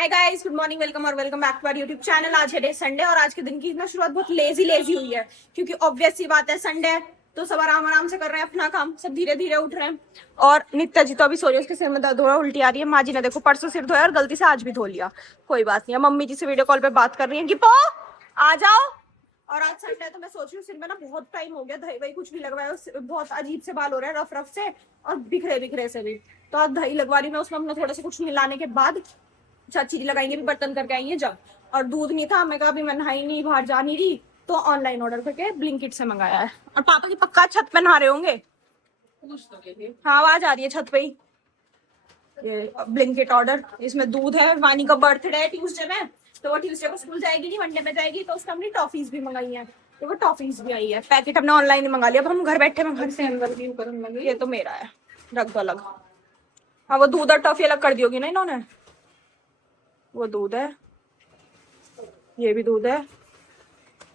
हाय guys, good morning, welcome और welcome back to our YouTube channel. आज है day Sunday और आज के दिन की ना शुरुआत बहुत लेजी हुई है क्योंकि ऑब्वियस सी बात है संडे है तो सब आराम से कर रहे हैं अपना काम, सब धीरे धीरे उठ रहे हैं। और नित्या जी तो अभी सो रही है, उसके सिर में दर्द हो रहा है, उल्टी आ रही है। माँ जी ने देखो परसों सिर धोया और गलती से आज भी धो लिया, कोई बात नहीं है। मम्मी जी से वीडियो कॉल पे बात कर रही है कि पो आ जाओ। और आज संडे है तो मैं सोच रही हूँ सिर में ना बहुत टाइम हो गया दही वही कुछ नहीं लगवाया, बहुत अजीब से बाल हो रहे हैं रफ से और बिखरे से भी। तो आज दही लगवा रही मैं, उसमें हमने थोड़ा सा कुछ मिलाने के बाद चाची जी लगाएंगे, भी बर्तन करके आएंगे जब। और दूध नहीं था, मैं कहा अभी मैं नहाई नहीं, बाहर जा नहीं रही, तो ऑनलाइन ऑर्डर करके ब्लिंकिट से मंगाया है। और पापा की पक्का छत पे नहा रहे होंगे। हाँ आवाज आ रही है छत पे ही। ये ब्लिंकिट ऑर्डर, इसमें दूध है। वानी का बर्थडे है ट्यूसडे में, तो वो ट्यूसडे को स्कूल जाएगी नहीं, मंडे में जाएगी, तो उसका हमने टॉफीज भी मंगाई है। तो वो टॉफीज भी आई है, पैकेट हमने ऑनलाइन मंगा लिया। अब हम घर बैठे मंगाते हैं। ये तो मेरा है, रख दो अलग। हाँ वो दूध और टॉफी अलग कर दी होगी ना इन्होंने। वो दूध है, ये भी दूध है।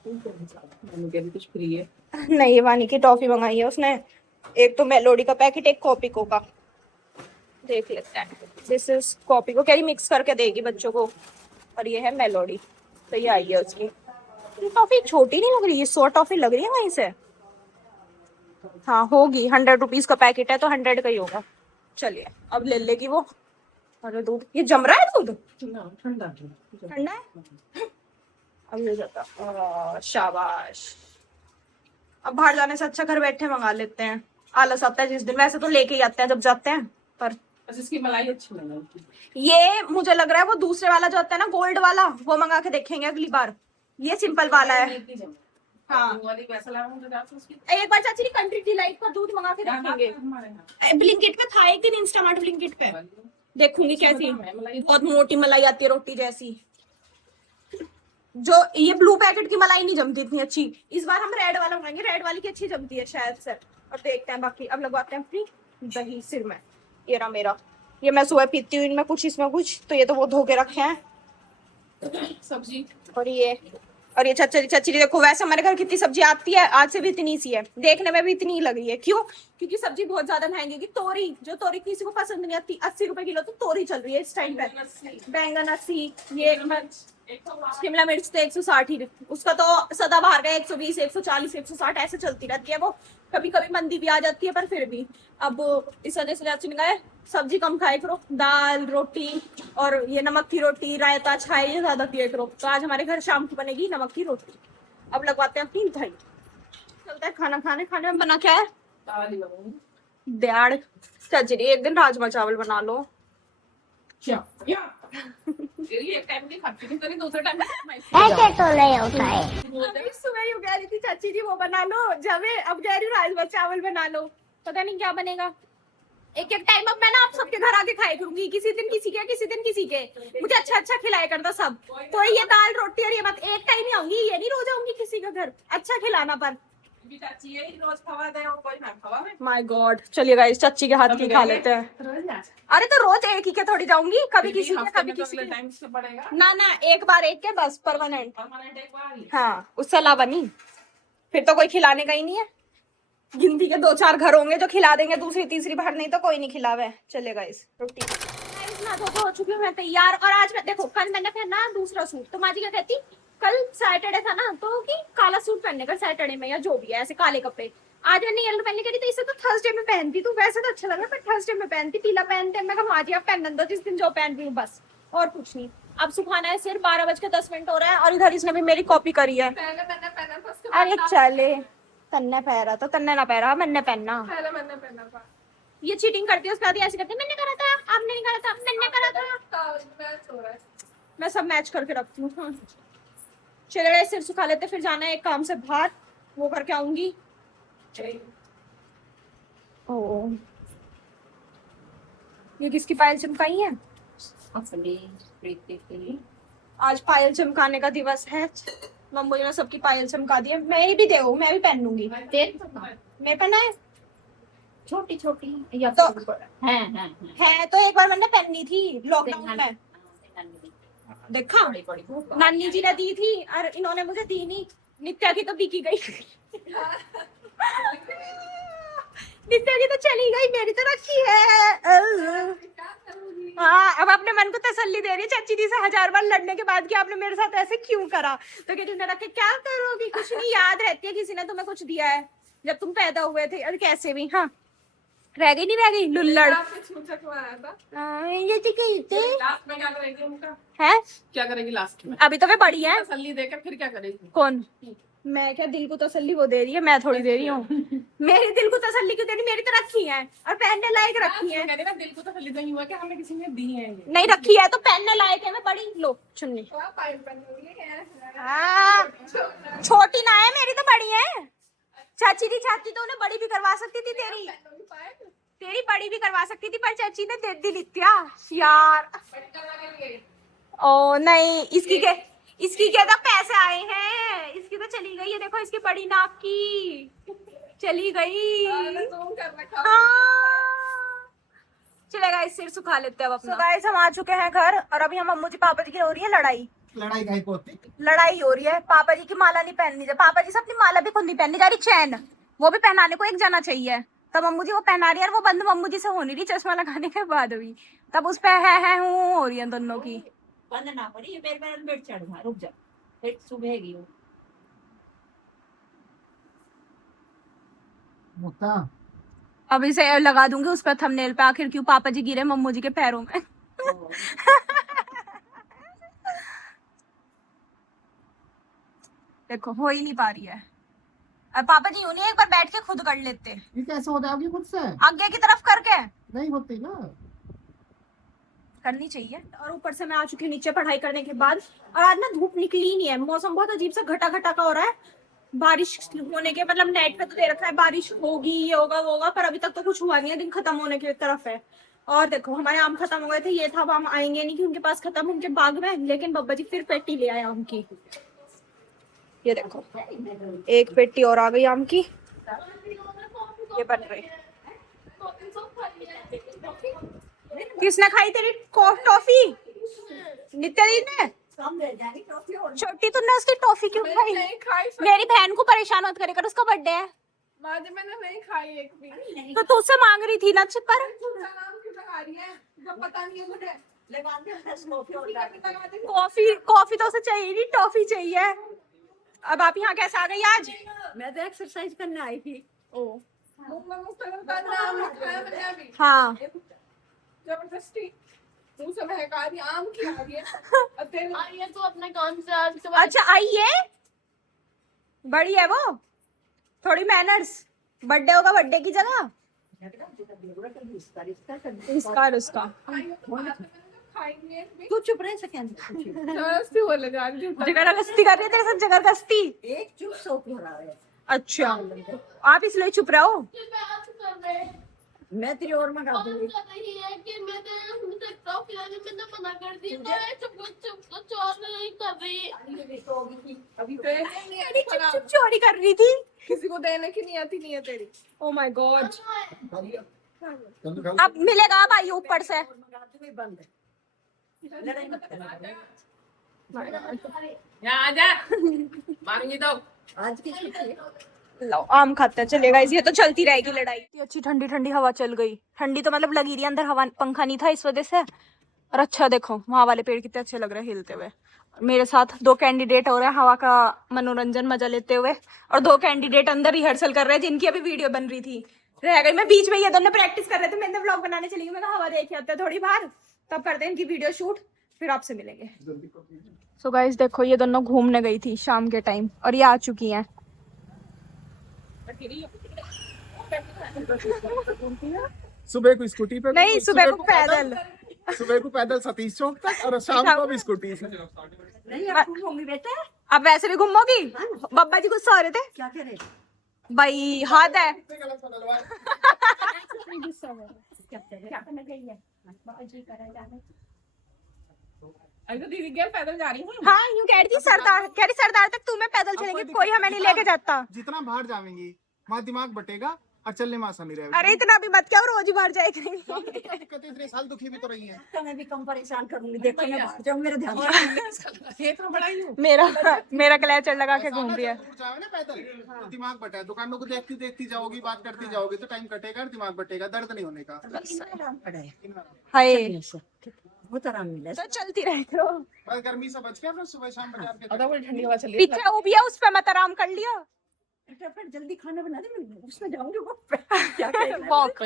कुछ फ्री है नहीं, ये वानी की टॉफी मंगाई है उसने। एक तो मेलोडी का पैकेट, एक कॉपीको का। देख लेते हैं। दिस इज कॉपीको, कह रही मिक्स करके देगी बच्चों को। और ये है मेलोडी, तो ये आई है उसकी। ये टॉफी छोटी नहीं लग रही, ये 100 टॉफी लग रही है वहीं से। हाँ होगी, 100 रुपीज का पैकेट है तो 100 का ही होगा। चलिए अब ले लेगी वो। अरे दूध, ये जम रहा है दूध, ठंडा ठंडा है। अब ले जाता, शाबाश। अब बाहर जाने से अच्छा घर बैठे मंगा लेते हैं। आलस आता है जिस दिन, वैसे तो लेके ही आते हैं जब जाते हैं, पर बस इसकी मलाई अच्छी लगी। ये मुझे लग रहा है वो दूसरे वाला जो होता है ना गोल्ड वाला, वो मंगा के देखेंगे अगली बार। ये सिंपल वाला है। हाँ एक बार चाची कंट्री डिलाइट का दूध मंगा के देखेंगे। ब्लिंकिट पे था एक दिन, इंस्टामार्ट ब्लिंकिट पे देखूंगी कैसी। बहुत मोटी मलाई आती है रोटी जैसी। जो ये ब्लू पैकेट की मलाई नहीं जमती इतनी अच्छी। इस बार हम रेड वाला मंगाएंगे, रेड वाली की अच्छी जमती है शायद से। और देखते हैं बाकी। अब लगवाते हैं अपनी दही सिर में। ये रहा मेरा, ये मैं सुबह पीती हूँ, इनमें कुछ इसमें कुछ, तो ये तो वो धो के रखे हैं सब्जी। और ये चचरी देखो। वैसे हमारे घर कितनी सब्जी आती है, आज से भी इतनी सी है, देखने में भी इतनी ही लग रही है। क्यों? क्योंकि सब्जी बहुत ज्यादा महंगी है। तोरी, जो तोरी किसी को पसंद नहीं आती, 80 रुपए किलो तो तोरी चल रही है इस टाइम पे। बैंगन 80, ये शिमला मिर्च तो 160 ही, उसका तो सदाबहार का 120, 140, 160 ऐसे चलती रहती है वो। कभी कभी मंदी भी आ जाती है, पर फिर भी अब इस वजह से चाची ने कहा सब्जी कम खाया करो, दाल रोटी और ये नमक की रोटी, रायता, छाई ये ज्यादा पिया करो। तो आज हमारे घर शाम की बनेगी नमक की रोटी। अब लगवाते हैं अपनी दही, चलता है खाना खाने। खाने में बना क्या है? दाल चचरी। एक दिन राजमा चावल बना लो। एक टाइम नहीं खाती थी, तेरी दूसरे टाइम ऐसे तो नहीं होता है। अभी सुबह ही कह रही थी चाची जी वो बना लो, जब अब कह रही हूँ राजमा चावल बना लो। पता नहीं क्या बनेगा। एक टाइम अब मैं ना आप सबके घर आके खाया करूंगी, किसी दिन किसी के, किसी दिन किसी के। मुझे अच्छा खिलाया करता सब। तो ये दाल रोटी और ये बात एक टाइम ही आऊंगी, ये नहीं रोज आऊंगी किसी का घर। अच्छा खिलाना पर रोज खवा दे और कोई ना खवा। My God. चलिए गाइस चाची के हाथ की खा लेते हैं। अरे तो रोज एक ही के थोड़ी जाऊंगी, कभी किसी के कभी किसी के। टाइम से पड़ेगा ना एक बार एक के बस, परमानेंट। एक बार ही। हाँ उससे अलावा नहीं, फिर तो कोई खिलाने का ही नहीं है। गिनती के 2-4 घर होंगे जो खिला देंगे, दूसरी तीसरी बार नहीं तो कोई नहीं खिलावे। चलेगा इस रोटी ना तो हो चुकी हूँ मैं तैयार। और आज मैं देखो, कल मैंने पहना दूसरा सूट, तो माँ जी क्या कहती, कल सैटरडे था ना तो कि काला सूट पहनने का सैटरडे में, या जो भी है ऐसे काले कपड़े। आज मैंने येलो पहनने के लिए, तो इसे तो थर्सडे में पहनती, तो वैसे तो अच्छा लगा, पर थर्सडे में पहनती। पीला पहनते मैं कहा माँ जी आप पहन दो जिस दिन जो पहन रही हूँ, बस और कुछ नहीं। अब सुखाना है सिर्फ। 12:10 हो रहा है और इधर इसने भी मेरी कॉपी करी है। अरे चले, तन्ने पहरा तो तन्ने ना पहरा, मैंने पहनना। ये चीटिंग करती है, उसके बाद ऐसे करती है, मैंने करा था, आपने नहीं करा था, मैंने करा था। मैं सब मैच करके रखती हूँ। चलो सिर सुखा लेते, फिर जाना है एक काम से बाहर, वो करके आऊंगी। ओ ये किसकी पायल चमकाई है? आज पायल चमकाने का दिवस है। मम्मी ने सबकी पायल चमका दी है। मैं भी दे, मैं भी पहन लूंगी। मैं पहना है छोटी छोटी या तो है तो एक बार मैंने पहनी थी लॉकडाउन में, देखा नानी जी ने दी थी और इन्होंने मुझे दी नहीं। नित्या की तो बिकी गई। नित्या की तो चली गई, मेरी तो रखी है। हाँ, अब अपने मन को तसल्ली दे रही है चाची जी से 1000 बार लड़ने के बाद कि आपने मेरे साथ ऐसे क्यों करा। तो कहती उन्होंने रख के क्या करोगी, कुछ नहीं, याद रहती है किसी ने तुम्हें कुछ दिया है जब तुम पैदा हुए थे। अरे कैसे भी, हाँ रह गई, नहीं रह गई लुल्लड़। आपने छूट से क्यों आया था? ये तो कहते लास्ट में क्या करेगी उनका? है, क्या करेगी लास्ट में? अभी तो वे बड़ी है। तसल्ली देकर फिर क्या करेगी? कौन? मैं क्या, दिल को तसल्ली वो दे रही है, मैं थोड़ी दे रही हूँ। मेरे दिल को तसल्ली क्यों दे रही, मेरी तो रखी है और पहनने लायक रखी है। कहते ना दिल को तसल्ली नहीं हुआ कि हमें किसी ने दी है ये। नहीं रखी है तो पहनने लायक है, मैं बड़ी लो चुन्नी। हाँ, छोटी ना है मेरी, तो बड़ी है। चाची जी चाहती तो उन्हें बड़ी भी करवा सकती थी, तेरी बड़ी भी करवा सकती थी, पर चाची ने दे दी लित्या यार। ओ नहीं, इसकी क्या तो पैसे आए हैं, इसकी तो चली गई है। देखो इसकी बड़ी नाक की चली गई। हाँ चलेगा, इस सिर सुखा लेते हैं अब अपना। गाइस हम आ चुके हैं घर और अभी हम अम्मू जी पापा जी की हो रही है लड़ाई हो रही है। पापा जी की माला नहीं पहननी, पापा जी से अपनी माला भी खुद नहीं पहननी जा रही, चैन वो भी पहनाने को एक जना चाहिए। तब अम्मू जी वो पहना रही है और वो बंद अम्मू जी से हो नहीं रही चश्मा लगाने के बाद भी, तब उस पे है हो रही है दोनों की। बंद ना पड़ी, मेरे पे बेड चढ़ूंगा, रुक जा, फिर सुबह गई हूँ। अब इसे लगा दूंगी उस पर थंबनेल पे, आखिर क्यों पापा जी गिरे मम्मू जी के पैरों में। देखो हो ही नहीं पा रही है। अब पापा जी यूं नहीं एक बार बैठ के खुद कर लेते, ये कैसे हो जाएगी खुद से? आगे की तरफ करके नहीं होती ना, करनी चाहिए। और ऊपर से मैं आ चुकी हूँ नीचे पढ़ाई करने के बाद, और आज ना धूप निकली नहीं है, मौसम बहुत अजीब सा घटा घटा का हो रहा है। बारिश होने के मतलब नेट पे तो दे रखा है बारिश होगी, ये होगा वो होगा, पर अभी तक तो कुछ हुआ नहीं है, दिन खत्म होने की तरफ है। और देखो हमारे आम खत्म हो गए थे, ये था अब आम आएंगे नहीं कि उनके पास खत्म, उनके बाग में, लेकिन बब्बा जी फिर पेटी ले आए आम की। ये देखो एक पेटी और आ गई आम की, ये बन रही। किसने खाई तेरी टॉफी? नित्या दी ने। छोटी तुमने उसकी टॉफी क्यों खाई? मेरी बहन को परेशान मत करेगा, उसका बर्थडे है। मैंने नहीं खाई एक भी। तो तू उससे मांग रही थी ना पर। नाम क्यों लगा रही है जब पता नहीं है मुझे? कॉफी तो उसे चाहिए नहीं, टॉफी चाहिए। अब आप यहाँ कैसे आ गई आज? मैं तो एक्सरसाइज करने आई थी। ओ मैंने हाँ जबरदस्ती मुंह से महका रही आम की आ रही है। ये तो अपने काम से आज के बाद अच्छा आइए, बड़ी है वो, थोड़ी मैनर्स। बर्थडे होगा बर्थडे की जगह इसका और उसका। तू चुप रहे सेकंड, जबरदस्ती बोले जा रही हूँ। जबरदस्ती कर रही है तेरे साथ, जबरदस्ती। एक चुप सो हो रहा है। अच्छा आप इसलिए चुप रहो। बात कर रहे हैं। मैं तेरी और मंगा दूंगी। कर रही है कि मैंने टॉफी वाली मैंने मना कर दी, मैं चुप नहीं कर रही। अभी चुप चोरी कर रही थी, किसी को देने की नियति नहीं है तेरी। Oh my God. अब मिलेगा, अब आइए ऊपर से। बंद है, लड़ाई मत करना। यहाँ आ जा, मारूंगी तो। आज की छुट्टी है। लो आम खाते हैं, चलेगा इस, ये तो चलती रहेगी लड़ाई। इतनी अच्छी ठंडी ठंडी हवा चल गई, ठंडी तो मतलब लगी रही है, अंदर हवा पंखा नहीं था इस वजह से। और अच्छा देखो वहां वाले पेड़ कितने अच्छे लग रहे हैं हिलते हुए। मेरे साथ 2 कैंडिडेट हो रहे हैं हवा का मनोरंजन मजा लेते हुए, और 2 कैंडिडेट अंदर रिहर्सल कर रहे हैं जिनकी अभी वीडियो बन रही थी, रह गई। मैं बीच में ये दोनों प्रैक्टिस कर रहे थे, मैंने व्लॉग बनाने चली गई, मैं हवा देखे आते थोड़ी बाहर, तब करते हैं इनकी वीडियो शूट, फिर आपसे मिलेंगे। सो गाइस देखो ये दोनों घूमने गई थी शाम के टाइम और ये आ चुकी हैं। सुबह को स्कूटी पे, नहीं सुबह को पैदल, सुबह को पैदल सतीश चौक तक और शाम को भी स्कूटी से। नहीं अब घूमूंगी बेटा। अब वैसे भी घूमोगी? बब्बा जी गुस्सा हो रहे थे, क्या करे? भाई हाथ है। अरे दीदी क्या पैदल जा रही हूँ? हाँ यूं कह रही थी सरदार तक तुम्हें पैदल चलेंगे, कोई हमें नहीं लेके जाता। जितना बाहर जाएंगी वहाँ दिमाग बटेगा, और चलने में आसानी रहे। अरे इतना भी मत क्या, रोज ही बाहर जाए करेंगे। क्या दिक्कत है, इतने साल दुखी भी तो रही है। तो मैं भी कम परेशान करूंगी, देखो मैं बाहर जाऊँ मेरे ध्यान खेत में बड़ा ही हो। मेरा क्लचर लगा के घूम रही है। दूर जाओ ना पैदल तो दिमाग बटा है, दुकानों को देखती देखती जाओगी, बात करती जाओगी तो टाइम कटेगा और दिमाग बटेगा, दर्द नहीं होने का। आराम पड़ा है, हाय बहुत आराम मिला है। तो चलती रहती हो। बस गर्मी से बच के फिर सुबह शाम बाजार के अदा बड़ी ठंडी हवा चल रही है। पीछे वो भी है, उस पे मत आराम कर लिया। फटाफट जल्दी खाना बना दे, मैं उसमें जाऊंगी वो क्या करेगा? Walk,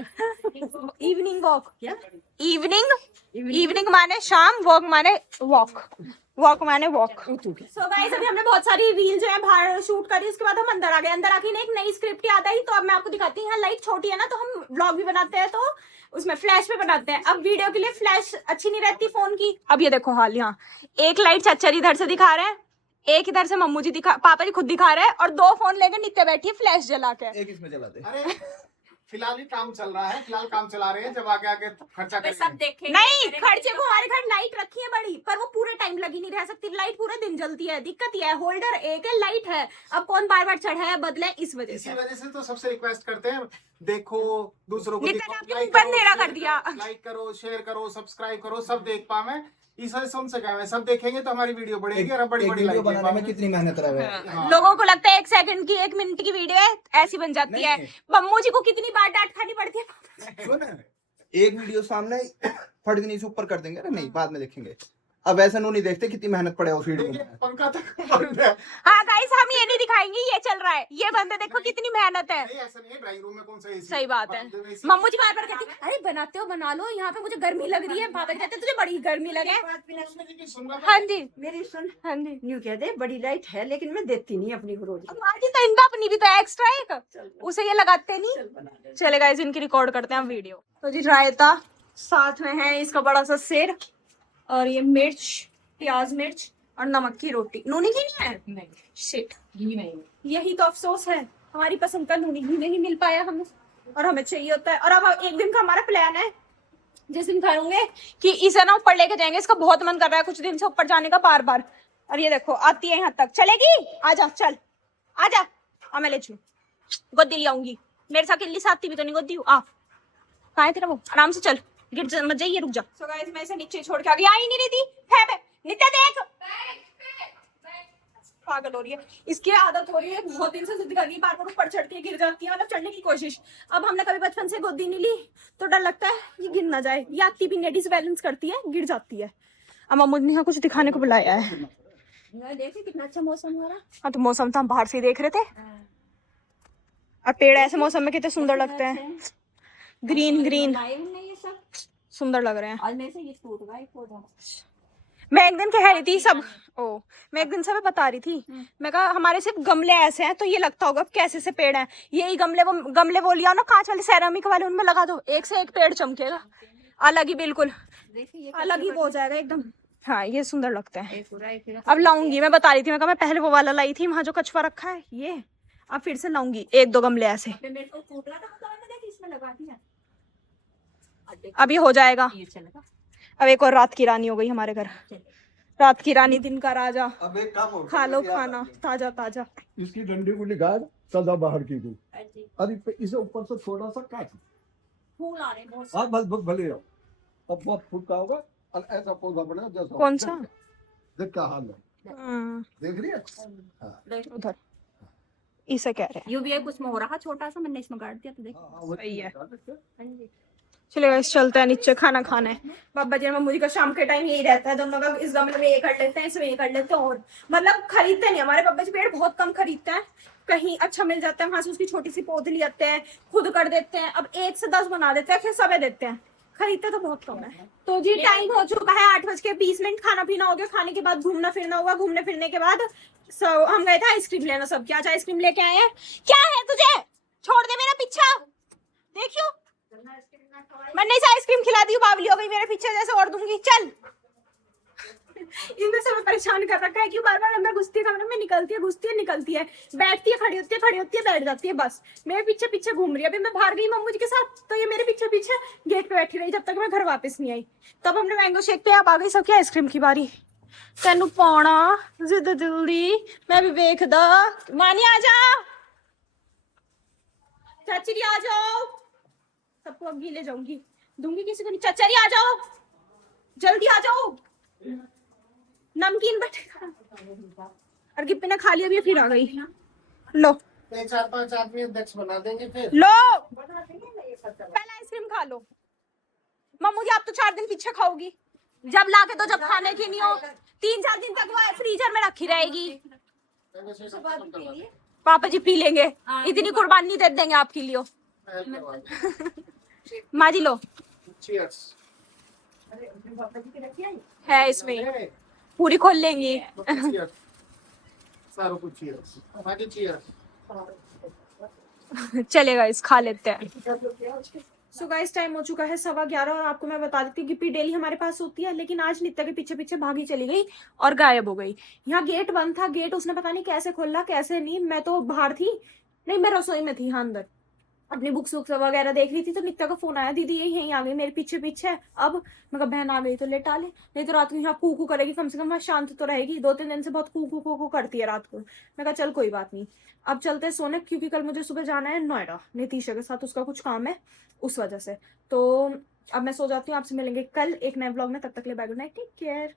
evening walk. क्या इवनिंग माने शाम, वॉक माने वॉक, वॉक माने वॉक। तू क्या सो गाइस अभी हमने बहुत सारी रील जो है बाहर शूट करी, उसके बाद हम अंदर आ गए। अंदर आके ना एक नई स्क्रिप्ट याद आई, तो अब मैं आपको दिखाती हूँ। यहाँ लाइट छोटी है ना, तो हम व्लॉग भी बनाते हैं तो उसमें फ्लैश पे बनाते हैं। अब वीडियो के लिए फ्लैश अच्छी नहीं रहती फोन की। अब ये देखो हाल, यहाँ एक लाइट चच्चर इधर से दिखा रहे हैं, एक इधर से मम्मू जी पापा जी खुद दिखा रहे हैं, और 2 फोन लेकर नित्य बैठी है फ्लैश जला के। एक इसमें जला दे। अरे फिलहाल ही काम चल रहा है, फिलहाल काम चला रहे हैं, जब आगे आगे खर्चा करेंगे। देखेंगे नहीं, खर्चे को हमारे घर लाइट रखी है बड़ी, पर वो पूरे टाइम लगी नहीं रह सकती। लाइट पूरे दिन जलती है, दिक्कत ये है। होल्डर एक है, लाइट है, अब कौन बार बार चढ़ाए बदले, इस वजह इसी से। वजह से तो सबसे रिक्वेस्ट करते हैं, देखो दूसरों को नितिन दिखाओ, आपने लाइक ऊपर करो, अंधेरा शेयर कर दिया। करो, लाइक करो, शेयर करो, सब्सक्राइब करो, सब देख पावे। इस वजह से उनसे क्या है, सब देखेंगे तो हमारी वीडियो बढ़ेगी और हम बड़ी एक बड़ी वीडियो लाइक बनाने में कितनी मेहनत रहे है। हाँ। लोगों को लगता है 1 सेकंड की 1 मिनट की वीडियो है, ऐसी बन जाती है। नहीं। मम्मू जी को कितनी बार डांट खानी पड़ती है। सुन, एक वीडियो सामने फट नहीं से ऊपर कर देंगे, अरे नहीं बाद में देखेंगे। अब ऐसा नहीं देखते कितनी मेहनत पड़े उस वीडियो देखिए, में। पंखा तक बंद है। हाँ गाइस, हम ये नहीं दिखाएंगे ये चल रहा है, ये बंदे देखो कितनी मेहनत है। नहीं, ऐसा नहीं है, ड्राइंग रूम में कौन सा AC? सही बात है। बाथरूम में AC? मम्मू जी बार बार कहती अरे बनाते हो बना लो, यहाँ पे मुझे गर्मी लग रही है। पापा जी कहते तुझे बड़ी गर्मी लगे। उसमें देखिए, सुन रहा हाँ जी, मेरी सुन, हाँ जी। न्यू कह दे बड़ी लाइट है, लेकिन मैं देती नहीं अपनी को रोज। अब आज तो इनका अपनी भी तो एक्स्ट्रा एक, चल उसे ये लगाते नहीं। चल बना ले। चले गाइस, इनकी रिकॉर्ड करते हैं हम वीडियो। तो जी रायता साथ में है, इसका बड़ा सा सिर, और ये मिर्च, प्याज मिर्च और नमक की रोटी। नूनी घी नहीं है, नहीं, शिट। घी नहीं। यही तो अफसोस है, हमारी पसंद का नूनी घी नहीं मिल पाया हमें, और हमें चाहिए होता है। और अब एक दिन का हमारा प्लान है, जिस दिन करूंगे कि इसे ना ऊपर लेके जाएंगे। इसका बहुत मन कर रहा है कुछ दिन से ऊपर जाने का बार बार। और ये देखो आती है यहाँ तक, चलेगी? आजा, चल आजा, आ मैं ले चलूं, गोदी ले आऊंगी। मेरे साथ इल्ली साथी भी तो नहीं गोदी हूँ। आ कहाँ है तेरा वो, आराम से चल, गिर मत जाइए, रुक जा। सो गाइस मैं इसे नीचे छोड़ के आ गई, आ ही नहीं रही थी। है बे नित्या देख, पागल हो रही है, इसकी आदत हो रही है, बहुत दिन से जिद कर रही है, बार बार ऊपर चढ़ती है, गिर जाती है, मतलब चढ़ने की कोशिश। अब हमने कभी बचपन से गोदी नहीं ली, तो डर लगता है ये गिर ना जाए। ये आती भी नहीं, डिसबैलेंस करती है, गिर जाती है। अब मम्मू ने यहाँ कुछ दिखाने को बुलाया है। देखिए कितना अच्छा मौसम हो रहा है। हाँ तो मौसम तो हम बाहर से ही देख रहे थे, और पेड़ ऐसे मौसम में कितने सुंदर लगते हैं, ग्रीन ग्रीन, बनाए हमने ये सब, सुंदर लग रहे हैं। आज मेरे से ये टूट गया पौधा। मैं एक दिन कह रही थी सब, मैं एक दिन सब बता रही थी, मैं कहा हमारे सिर्फ गमले ऐसे हैं, तो ये लगता होगा कैसे से पेड़ हैं। यही गमले वो लिया ना कांच वाले सेरामिक वाले, उनमें लगा दो, एक से एक पेड़ चमकेगा, अलग ही, बिल्कुल देखिए ये अलग ही वो हो जाएगा एकदम। हाँ ये सुंदर लगता है। एक पूरा है, फिर अब लाऊंगी, मैं बता रही थी, मैं कहा मैं पहले वो वाला लाई थी वहां जो कछुआ रखा है, ये अब फिर से लाऊंगी 1-2 गमले ऐसे। मेरे को टूट रहा था, मतलब मैंने देखी इसमें लगा दिया। अब ये हो जाएगा। ये चलेगा। अब एक और रात की रानी हो गई हमारे घर, रात की रानी दिन का राजा। अब एक काम हो, खा लो खाना ताजा ताजा। इसकी डंडी को निकाल, सदा बाहर की को, जी, अरे इसे ऊपर से थोड़ा सा काट। फूल आ रहे हैं बहुत हाँ बस बस भले हो, अब बहुत फूल का होगा और ऐसा पौधा बना जैसा कौन सा? देख क्या हाल है, देख रही है। सारे। उधर इसे कह रहे हैं। यू भी है, कुछ में हो रहा छोटा सा, मैंने इसमें काट दिया तो देख। सही है। हाँ जी। चलिए गाइस चलते हैं नीचे, खाना खाना है। बाबा जी और मम्मू जी का शाम के टाइम यही रहता है, दोनों का इस गमले में ये कर लेते हैं, इसमें ये कर लेते हैं, और मतलब खरीदते नहीं। हमारे पापा जी पेड़ बहुत कम खरीदते हैं, कहीं अच्छा मिल जाता है वहां से उसकी छोटी सी पौध ले आते हैं, खुद कर देते हैं। अब 1 से 10 बना देते हैं, फिर सब देते हैं, खरीदते तो बहुत कम है। तो जी टाइम हो चुका है 8:20, खाना पीना हो गया, खाने के बाद घूमना फिरना हुआ, घूमने फिरने के बाद हम गए थे आइसक्रीम लेना। सब क्या आइसक्रीम लेके आए हैं। क्या है तुझे, छोड़ दे मेरा पीछा, देखियो मैंने इसे आइसक्रीम खिला दी, बावली हो गई मेरे पीछे, जैसे और दूंगी। चल इनमें से परेशान कर रखा है, क्यों बार बार अंदर घुसती है, कमरे में निकलती है, घुसती है निकलती है, बैठती है खड़ी होती है, खड़ी होती है बैठ जाती है, बस मेरे पीछे पीछे घूम रही है। अभी मैं बाहर गई मम्मू जी के साथ, तो ये मेरे पीछे पीछे गेट पे बैठी रही जब तक मैं घर वापस नहीं आई। तब हमने मैंगो शेक पे, अब आ गई सबकी आइसक्रीम की बारी। तेनू पाना जिद जल्दी, मैं भी वेखदा, मानी आ जा, चचरी आ जाओ, सबको अभी ले जाऊंगी, दूंगी किसी को नहीं। चचरी आ जाओ, जल्दी आ जाओ, नमकीन बैठेगा। और गिप्पी ने खा लिया भी, फिर आ गई। लो 4-5 आदमी अध्यक्ष बना देंगे फिर। लो पहले आइसक्रीम खा लो। मम्मू जी आप तो 4 दिन पीछे खाओगी, जब लाके तो जब खाने की नहीं हो, 3-4 दिन तक वो फ्रीजर में रखी रहेगी। पापा जी पी लेंगे, इतनी कुर्बानी दे देंगे आपके लिए। माँ जी लो, Cheers. है इसमें, पूरी खोल लेंगी। Cheers. सारों को cheers. आगे cheers. चलेगा, इस खा लेते हैं। सो गाइस टाइम हो चुका है 11:15 और आपको मैं बता देती हूँ गिप्पी डेली हमारे पास होती है, लेकिन आज नित्या के पीछे पीछे भागी चली गई और गायब हो गई। यहाँ गेट बंद था, गेट उसने पता नहीं कैसे खोला कैसे नहीं, मैं तो बाहर थी, नहीं मैं रसोई में थी, हाँ अंदर अपनी बुक्स वुक्स वगैरह देख रही थी, तो नित्या का फोन आया, दीदी यहीं आ गई मेरे पीछे पीछे। अब मैं कहा बहन आ गई तो लेटा ले, नहीं तो रात को यहाँ कू करेगी, कम से कम वहाँ शांत तो रहेगी। 2-3 दिन से बहुत कू करती है रात को। मैं कहा चल कोई बात नहीं, अब चलते हैं सोने, क्योंकि कल मुझे सुबह जाना है नोएडा नितीशा के साथ, उसका कुछ काम है उस वजह से। तो अब मैं सो जाती हूँ, आपसे मिलेंगे कल एक नए ब्लॉग में, तब तक ले bye, good night, take care.